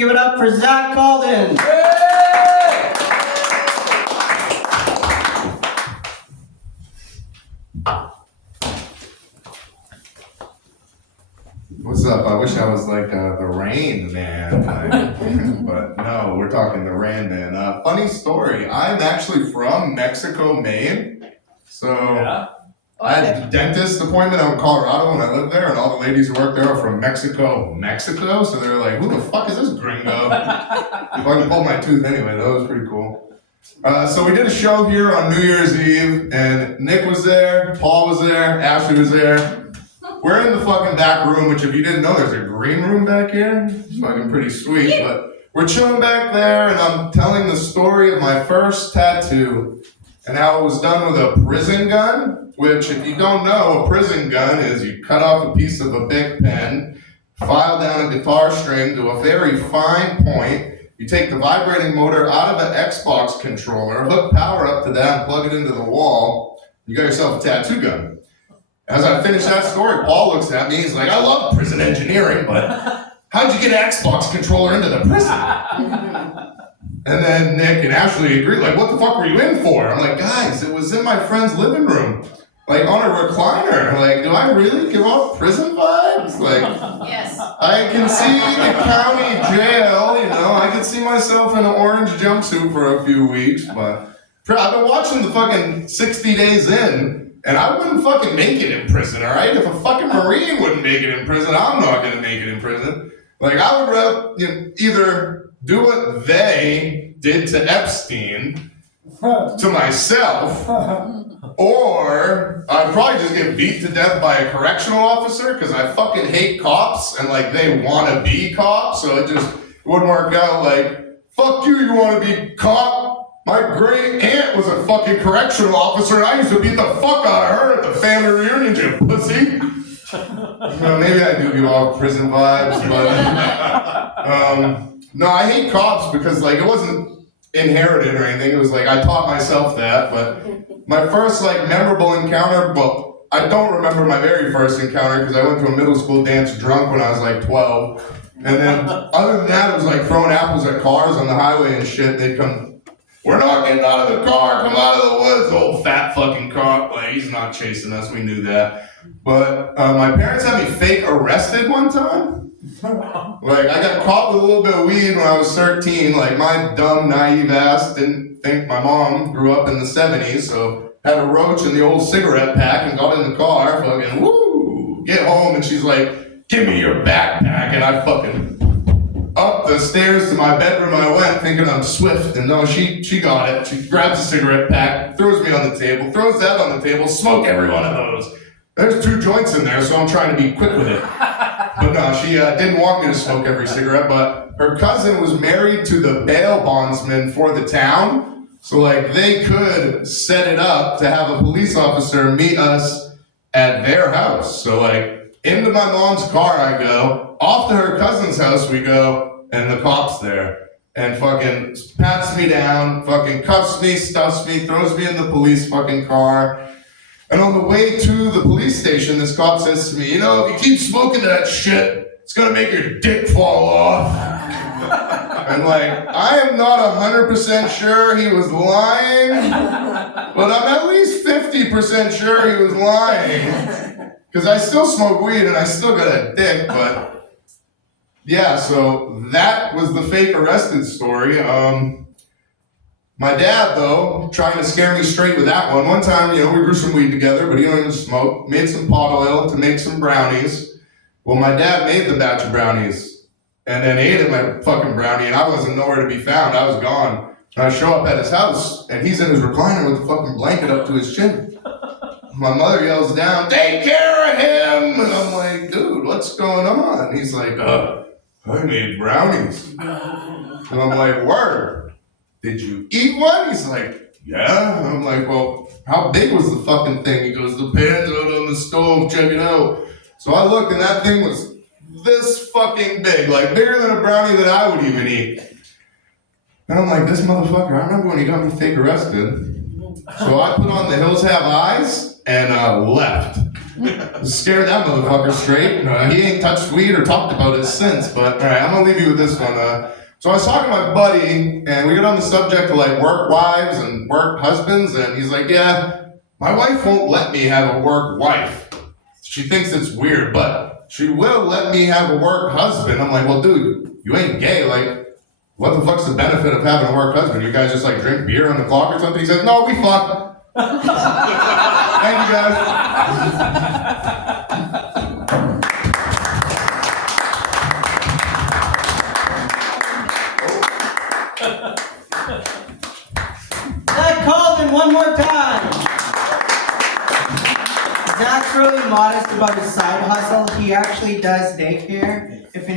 give it up for Zach Calden. What's up? I wish I was like the Rain Man, but no, we're talking the Rain Man. Funny story. I'm actually from Mexico, Maine. So I had a dentist appointment out in Colorado when I lived there, and all the ladies who work there are from Mexico. So they're like, "Who the fuck is this gringo?" If I can pull my tooth anyway, that was pretty cool. So we did a show here on New Year's Eve, and Nick was there, Paul was there, Ashley was there. We're in the fucking back room, which if you didn't know, there's a green room back here. It's fucking pretty sweet, but we're chilling back there, and I'm telling the story of my first tattoo and how it was done with a prison gun, which if you don't know, a prison gun is you cut off a piece of a big pen, file down a guitar string to a very fine point, you take the vibrating motor out of an Xbox controller, hook power up to that, and plug it into the wall, you got yourself a tattoo gun. As I finish that story, Paul looks at me, he's like, "I love prison engineering, but how'd you get an Xbox controller into the prison?" And then Nick and Ashley agree, like, "What the fuck were you in for?" I'm like, "Guys, it was in my friend's living room, like on a recliner. Like, do I really give off prison vibes? Like, Yes. I can see the county jail, you know, I can see myself in an orange jumpsuit for a few weeks, but I've been watching the fucking 60 Days In, and I wouldn't fucking make it in prison, all right? If a fucking Marine wouldn't make it in prison, I'm not gonna make it in prison. Like, I would rather either do what they did to Epstein to myself, or I'd probably just get beat to death by a correctional officer because I fucking hate cops and like they want to be cops, so it just wouldn't work out. Like, fuck you, you want to be cop? My great aunt was a fucking correctional officer, and I used to beat the fuck out of her at the family reunion, you pussy. Well, maybe I do give off prison vibes, but no, I hate cops because like it wasn't inherited or anything. It was like I taught myself that. But my first like memorable encounter, well, I don't remember my very first encounter because I went to a middle school dance drunk when I was like 12. And then other than that, it was like throwing apples at cars on the highway and shit. They'd come. "We're not getting out of the car, come out of the woods." Old fat fucking cop, like he's not chasing us, we knew that. But my parents had me fake arrested one time. Like I got caught with a little bit of weed when I was 13, like my dumb naive ass didn't think my mom grew up in the 70s, so had a roach in the old cigarette pack and got in the car, fucking woo, get home and she's like, "Give me your backpack," and I fucking up the stairs to my bedroom I went thinking I'm swift, and no, she got it. She grabs a cigarette pack, throws me on the table, throws that on the table, smoke every one of those. There's 2 joints in there, so I'm trying to be quick with it. But no, she didn't want me to smoke every cigarette, but her cousin was married to the bail bondsman for the town, so like they could set it up to have a police officer meet us at their house. So like into my mom's car I go, off to her cousin's house we go, and the cop's there. And fucking pats me down, fucking cuffs me, stuffs me, throws me in the police fucking car. And on the way to the police station, this cop says to me, "You know, if you keep smoking that shit, it's gonna make your dick fall off." And like, I am not 100% sure he was lying, but I'm at least 50% sure he was lying. Because I still smoke weed and I still got a dick, but yeah, so that was the fake arrested story. My dad, though, trying to scare me straight with that one. One time, you know, we grew some weed together, but he don't even smoke. Made some pot oil to make some brownies. Well, my dad made the batch of brownies and then ate my fucking brownie, and I wasn't nowhere to be found. I was gone. And I show up at his house, and he's in his recliner with the fucking blanket up to his chin. My mother yells down, "Take care of him!" And I'm like, "Dude, what's going on?" He's like, "I made brownies." And I'm like, "Word. Did you eat one?" He's like, "Yeah." And I'm like, "Well, how big was the fucking thing?" He goes, "The pan's out on the stove, check it out." So I looked and that thing was this fucking big, like bigger than a brownie that I would even eat. And I'm like, this motherfucker, I remember when he got me fake arrested. So I put on The Hills Have Eyes, and left. Scared that motherfucker straight. He ain't touched weed or talked about it since, but alright, I'm gonna leave you with this one. So I was talking to my buddy, and we got on the subject of like work wives and work husbands, and he's like, yeah, my wife won't let me have a work wife. She thinks it's weird, but she will let me have a work husband. I'm like, well, dude, you ain't gay. Like, what the fuck's the benefit of having a work husband? You guys just like drink beer on the clock or something? He says, no, we fuck. Thank you guys. Zach Calden, one more time. Zach's really modest about his side hustle. He actually does daycare. If